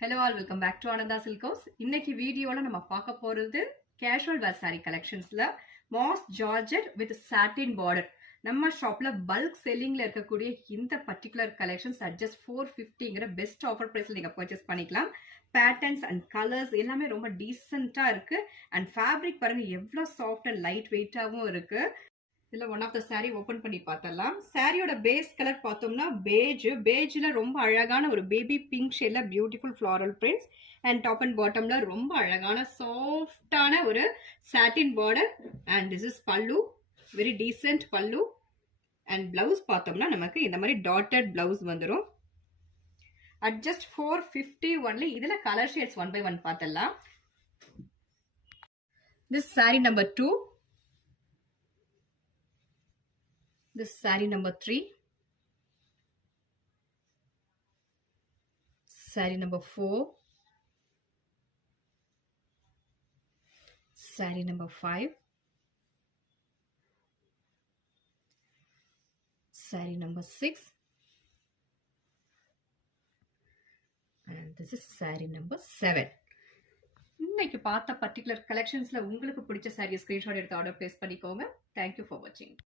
Hello all, welcome back to Ananda Silk House. இன்னைக்கு வீடியோல நம்ம பார்க்க போறது casual wear saree collectionsல moss georgette with satin border. நம்ம ஷாப்ல பல்க் செல்லிங்ல இருக்கக்கூடிய இந்த பர்టిక్యులர் கலெக்ஷன்ஸ் at just 450ங்கற பெஸ்ட் ஆஃபர் பிரைஸ்ல நீங்க பர்ச்சேஸ் பண்ணிக்கலாம். பேட்டர்ன்ஸ் அண்ட் கலர்ஸ் எல்லாமே ரொம்ப டீசென்ட்டா இருக்கு அண்ட் ஃபேப்ரிக் பாருங்க எவ்வளவு சாஃப்ட் அண்ட் லைட் வெயிட்டாவும் இருக்கு. இதுல one of the sari open பண்ணி பார்த்தலாம். சாரியோட பேஸ் கலர் பார்த்தோம்னா பேஜ்ல ரொம்ப அழகான ஒரு பேபி பிங்க் ஷேட்ல beautiful floral prints and top and பாட்டம்ல ரொம்ப அழகான சாஃப்டான ஒரு satin border and this is pallu, very decent pallu. And blouse பார்த்தோம்னா நமக்கு இந்த மாதிரி டாட்டட் பிளவுஸ் வந்துடும். At just 450 only. இதுல colour shades one by one பார்த்தலாம். This sari number 2, this saree number 3, saree number 4, saree number 5, saree number 6, and this is saree number 7. இன்னைக்கு பார்த்த particular கலெக்ஷன்ஸ்ல உங்களுக்கு பிடிச்ச சாரி ஸ்கிரீன்ஷாட் எடுத்து ஆர்டர் பிளேஸ் பண்ணிக்கோங்க. Thank you for watching.